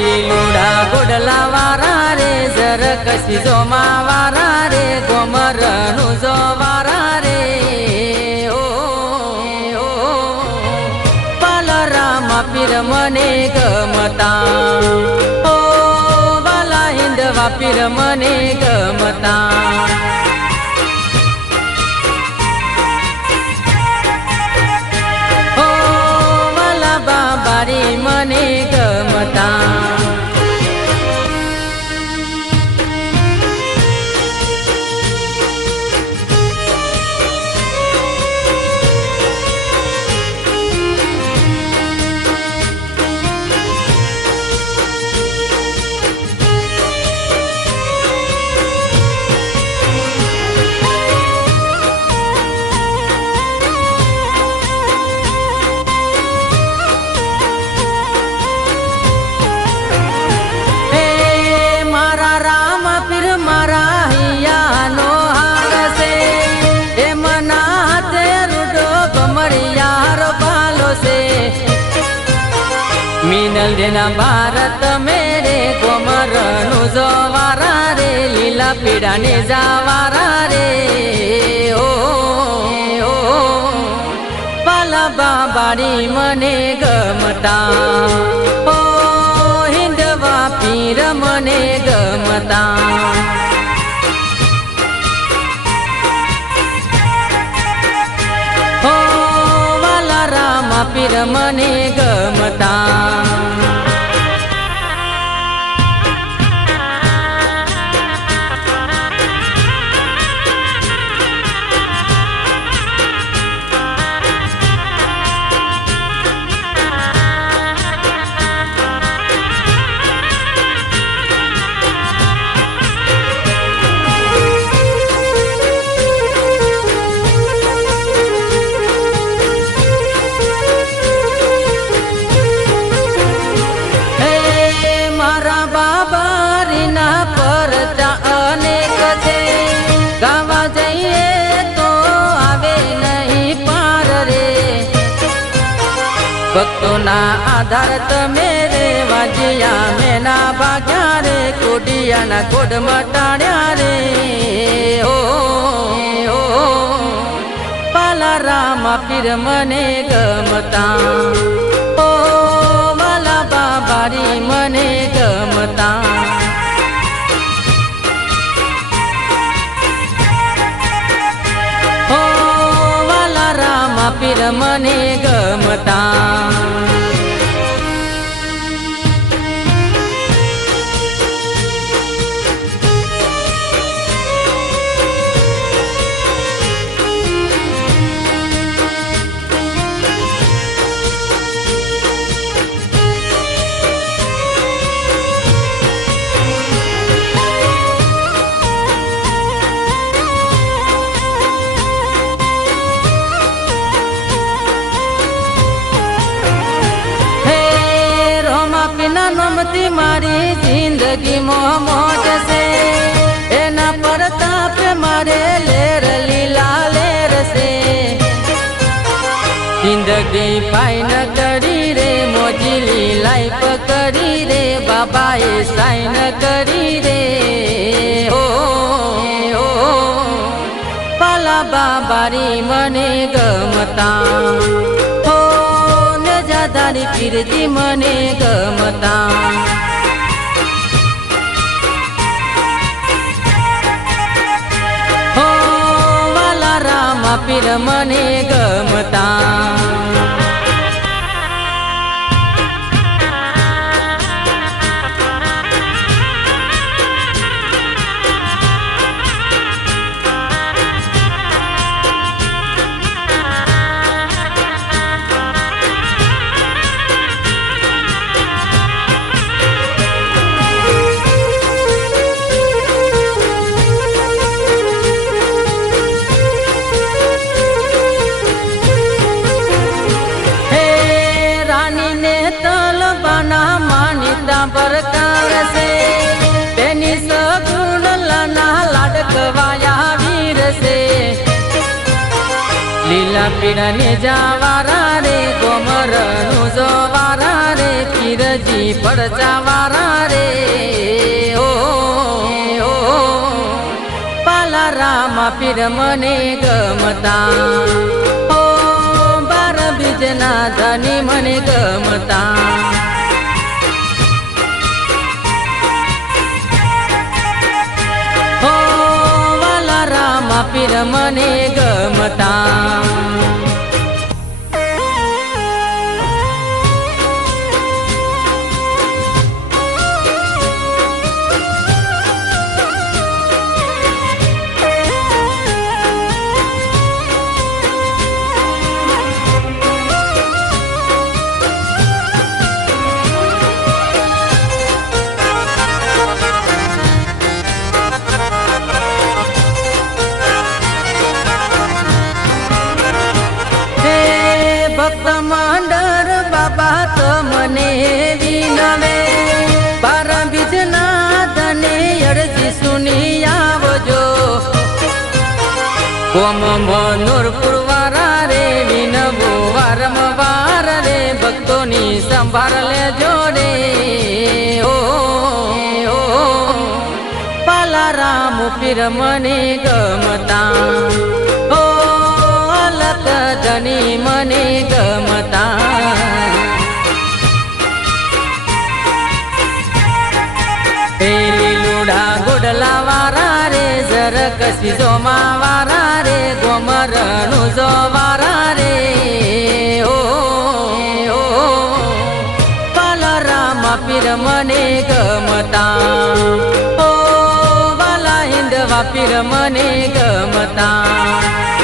લીલુડા ગોડલા વારા રે જર કસી જોમા વારા રે ગોમર નું જો વારા રે ઓ પાલરામા પીર મને ગમતા ઓ વાલા હિંદવા પીર મને ગમતા બાબારી મને ગમતા मीनल देना भारत मेरे कोमर नु जो वारा रे लीला पीड़ा ने जावारा रे ओ पाला बाबारी मने गमता ओ हिंदवा पीर मने गमता पीर मने गमता भक्तों ना आधार मेरे वाजिया में ना भाग्या रे कोडिया ना कोड मटाड़िया रे ओ पाला रामा पीर मने गमता ओ माला बाबारी मने गमता पीर मने गमता नमती मारी जिंदगी मोज से एना प्रताप मारे लेर लीला लेर से जिंदगी पाई न करी रे मोजिली लाइफ करी रे बाबाए साइन करी रे ओ पाला बाबारी मने गमता दारी पीरती मने गमता हो वाला रामा पीर मने गमता बरकार से तेनी सगुण लाना लाडकवाया वीर से लीला पीड़ा ने जावारा रे गोमर नु जो वारा रे की પીરજી પડચા વારા રે ઓ પાલા રામા પીર મને ગમતા ઓ બાર બીજના ધની મને ગમતા ઓ વાલા રામા પીર મને ગમતા ભક્ત માંડર બાબા તમને વિનવે બાર બીજના ધને અરજી સુની આવજો કોમ નૂરપુર વારા રે વિનવો વારંવાર રે ભક્તોની સંભાળ લેજો રે ઓ પાલા રામ પીર મને ગમતા ધની મને ગમતા પેલી લુડા ગોડલા વારા રે જર કસી જોમા વારા રે ગોમરનું જો વારા રે ઓ પાલા રામા પીર મને ગમતા ઓ વાલા હિંદવા પીર મને ગમતા